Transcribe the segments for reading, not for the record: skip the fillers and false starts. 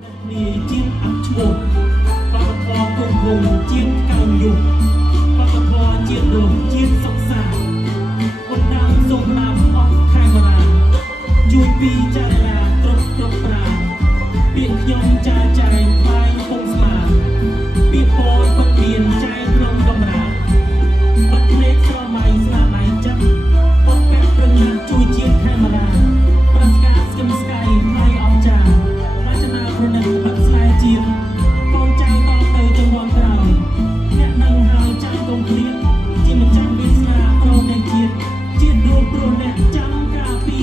นี่จิ้มอัดชวปากคอกงวงจิ้มเกาอยู่ปากคอจิ้มดวงจิ้มสกสารคนดำทรงดำออกแข่งราจุยปีจาราตรบตรบปราเปียกยองจ่าใจคลายคงสมาเปียกโปนบัดเปลี่ยนใจตรงกำราบัดเล็กสมัยสลาไหลจับปกแปะประงานจุยจิ้มแข่งราประกาศสกิมสกายไทยออกจากราชนาพระนันบัดสลายจิ้มกองใจต่อเตยจังหวะเราแค่นั่งหาวใจกองเครียดจิ้มจังวิสนาโปรในเจียดเจียดดวงโปรแนจำกาปี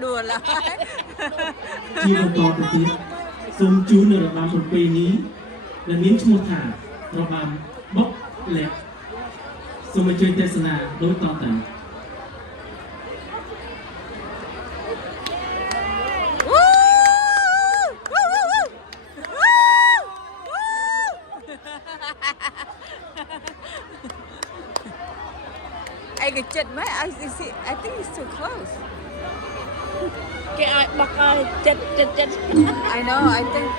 đùa là ជាបន្តទៅទៀតសូមជូននៅរបាំប្រពៃណីដែលមានឈ្មោះថារបាំបុកលែកសូមអញ្ជើញទេសនាដូចតទៅ ai cái chật mấy I see I think it's too close cái ai bật chật I know I think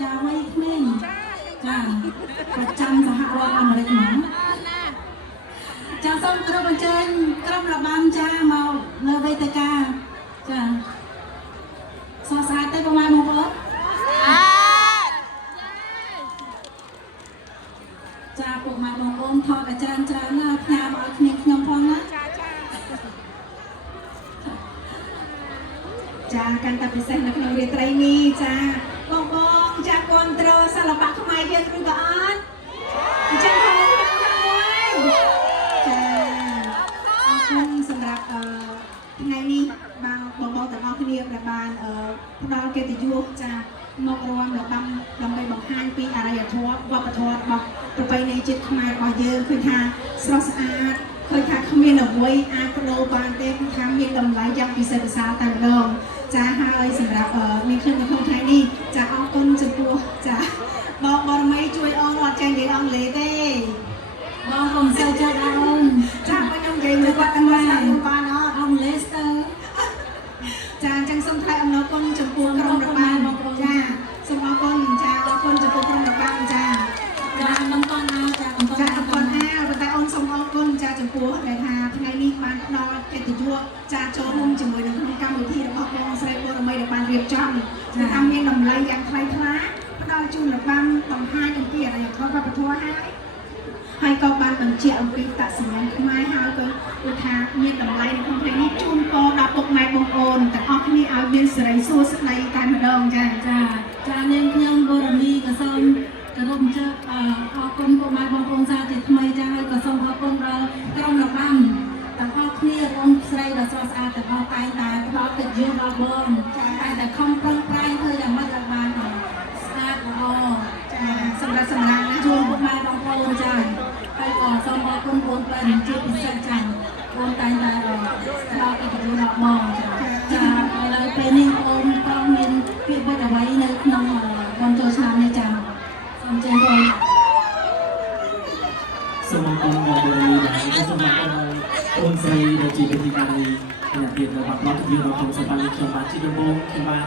ចាវ័យក្មេងចាប្រចាំសហរដ្ឋអាមេរិកហ្នឹងចាសូមគ្រប់អញ្ជើញក្រុមរបាំចាមកលើវេទិកាចាសួស្ដីទេបងប្អូនចាពុកម៉ែបងប្អូនថតអាចារ្យច្រើនណាស់ផ្ញើមកឲ្យគ្នាខ្ញុំផងណាចាកាន់តែពិសេសនៅក្នុងរាត្រីនេះចាបងបងចាគ្រប់គ្រងសិល្បៈខ្មែរយើងឬក៏អត់អញ្ចឹងខ្ញុំចាអរគុណសម្រាប់ថ្ងៃនេះបងបងទាំងអស់គ្នាដែលបានផ្ដល់កិត្តិយសចាមករួមរបាំដើម្បីបង្ហាញពីអរិយធម៌វប្បធម៌របស់ប្រពៃណីជាតិខ្មែររបស់យើងឃើញថាស្រស់ស្អាតឃើញថាគ្មានអ្វីអាចបដូរបានទេគឺថាមានតម្លៃយ៉ាងពិសេសវិសាលតែម្ដងចាហើយសម្រាប់មានខ្ញុំនៅក្នុងថ្ងៃនេះចាអរគុណចំពោះចាបងបរមីជួយអូនអត់ចេះនិយាយអង់គ្លេសទេបងកុំសូវចេះដែរអូនចាបងខ្ញុំនិយាយមួយគាត់ទាំងបានបានអត់អង់គ្លេសទៅចាអញ្ចឹងសូមថ្លែងអំណរគុណចំពោះក្រុមរបាំបងប្អូនចាសូមអរគុណចាអរគុណចំពោះក្រុមរបាំចាមិនតន់ណាចាមិនតន់ណាប៉ុន្តែអូនសូមអរគុណចាចំពោះដែលថាថ្ងៃនេះបានផ្ដល់កិត្តិយសចាចូលរួមជាមួយនៅក្នុងកម្មវិធីរបស់បងស្រីបរមីដែលបានរៀបចំថាមានតម្លៃយ៉ាងថ្លៃថ្លាផ្ដល់ជូនរបាំបង្ហាញអំពីអរិយធម៌វប្បធម៌ហើយក៏បានបញ្ជាក់អំពីតសញ្ញាណខ្មែរហើយក៏គឺថាមានតម្លៃនៅក្នុងថ្ងៃនេះជូនពរដល់ពុកម៉ែបងប្អូនទាំងអស់គ្នាឲ្យមានសិរីសួស្តីតែម្ដងចាចានាងខ្ញុំបរមីក៏សូមគោរពអញ្ជើញអរគុណពុកម៉ែបងប្អូនសាជាថ្មីចាហើយក៏សូមអរគុណដល់ក្រុមរបាំទាំងអស់គ្នាបងស្រីដ៏ស្រស់ស្អាតទាំងអស់តែងតែផ្ដល់កិត្តិយសដល់បងតែតែខំប្រឹងប្រែងធ្វើយ៉ាងម៉េចឲ្យបានស្អាតល្អចាសម្រាប់សម្រាប់ណាជួនពុកម៉ែបងប្អូនចាហើយក៏សូមអរគុណបងប្អូនជាពិសេសចាបងតែងតែផ្ដល់កិត្តិយសដល់បងចាឥឡូវពេលនេះបងប្រុសមានពាក្យបិទអ្វីនៅក្នុងបងចូលឆ្នាំនេះចាសូមជម្រាប សូមអរគុណដល់បរិយាដែរសូមអរគុណដល់អូនស្រីដែលជាវិធីការនេះអ្នកទៀតរបស់ផ្លត់វិទ្យារបស់ក្រុមសិល្បៈនេះខ្ញុំបាទជាដំបូងខ្ញុំបាទ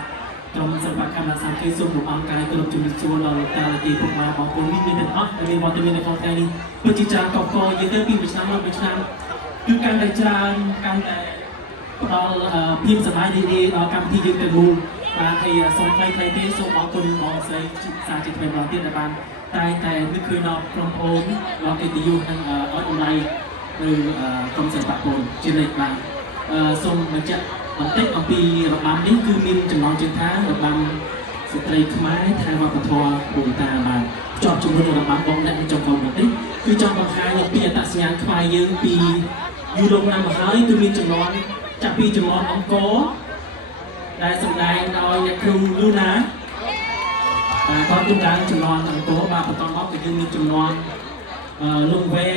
ក្រុមសិល្បៈកម្មសាស្ត្រគេសូមលោកអង្គកាយគ្រប់ជំរាបសួរដល់លោកតាលោកទីពុកម៉ែបងប្អូននេះមានទាំងអស់ដែលមានវត្តមាននៅក្នុងថ្ងៃនេះពិតជាច្រើនកកកយើងទៅពីមួយឆ្នាំមកមួយឆ្នាំគឺកាន់តែច្រើនកាន់តែផ្ដល់ភាពសប្បាយរីករាយដល់កម្មវិធីយើងទាំងមូលបាទហើយសូមថ្លៃទេសូមអរគុណបងស្រីសាជាថ្មីម្ដងទៀតដែលបានតែនឹកឃើញដល់ក្រុមអូនដល់កិត្តិយសនិងឲ្យតម្លៃនៅក្រុមសិល្បៈពលជាលេខបាទសូមបញ្ជាក់បន្តិចអំពីរបាំនេះគឺមានចំណងជើងថារបាំស្ត្រីខ្មែរថែវប្បធម៌ពូតាបាទភ្ជាប់ជាមួយនឹងរបាំបងអ្នកចុងក្រោយបន្តិចគឺចង់បង្ហាញអំពីអត្តសញ្ញាណខ្មែរយើងពីយូរលង់ណាស់មកហើយគឺមានចំនួនចាប់ពីចំនួនអង្គរដែលសម្ដែងដោយអ្នកគ្រូលូណាគាត់ទូឡើងចំនួនអង្គរបាទបន្តមកគឺយើងមានចំនួនលងវែ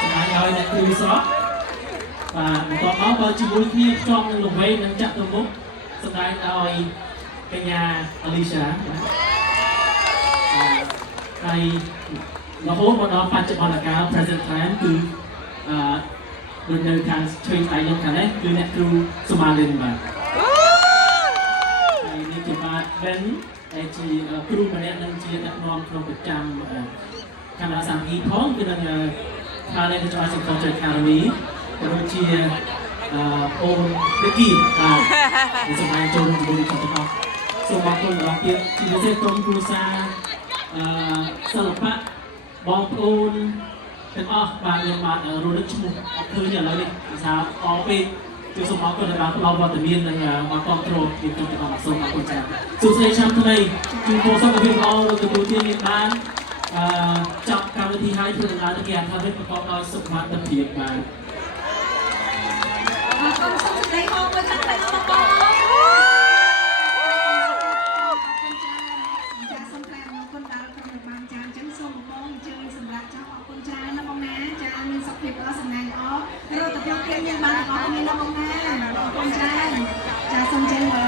សម្ដែងដោយអ្នកគ្រូសក់បាទបន្តមកបើជាមួយគ្នាភ្ជាប់នឹងលងវែនិងចាក់ទៅមុខសម្ដែងដោយកញ្ញាអលីសាហើយរហូតមកដល់បច្ចុប្បន្នកាល present time គឺដូចនៅខាងឆ្វេងស្ដាយខ្ញុំខាងនេះគឺអ្នកគ្រូសុមាលិនបាទហើយនេះជាបាទ Ben ដែលជាគ្រូម្នាក់និងជាអ្នកនាំក្នុងប្រចាំកាមេរ៉ាសាមគ្គីផងគឺនឹង Talent Education Culture Academy ក៏ដូចជាអូនវិគីបាទសូមឲ្យចូលរួមជាមួយខ្ញុំទាំងអស់សូមអរគុណម្ដងទៀតជាពិសេសក្រុមគ្រួសារសិល្បៈបងប្អូនទាំងអស់បាទខ្ញុំបាទរលឹកឈ្មោះអត់ឃើញឥឡូវនេះភាសាអពេកគឺសូមអរគុណដែលបានផ្ដល់វត្តមាននិងបានគ្រប់គ្រងពីខ្ញុំទាំងអស់សូមអរគុណច្រើនសួស្តីឆ្នាំថ្មីជូនពរសុខភាពល្អនិងទទួលទានមានបានចាប់កម្មវិធីឲ្យធ្វើដំណើរទៅគេអត្ថប្រយោជន៍ប្រកបដោយសុខភាពបាទអរគុណសូមស្ដីអរគុណចាស់តែអរគុណចាសូមថ្លែងអរគុណដល់ក្រុមរបាំចាអញ្ចឹងសូមបងអញ្ជើញសម្រាប់ចាអរគុណចាណាបងណាចាមានសុខភាពល្អសំណាងល្អរត់ទៅយកគ្នាមានបានទាំងអស់គ្នាណាបងណាអរគុណចាសូមចេញមក